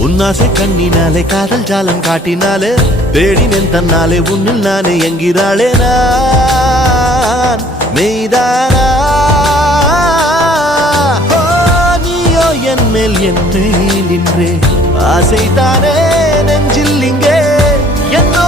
உன்னாசை கண்ணினாலே காதல் ஜாலம் காட்டினாலே தேடினேன் தன்னாலே உன்னில் நானே என்கிறாளே நான் மெய்தானா நீயோ என் மேல் நின்றே ஆசைதானே நெஞ்சில் இங்கே என்னோ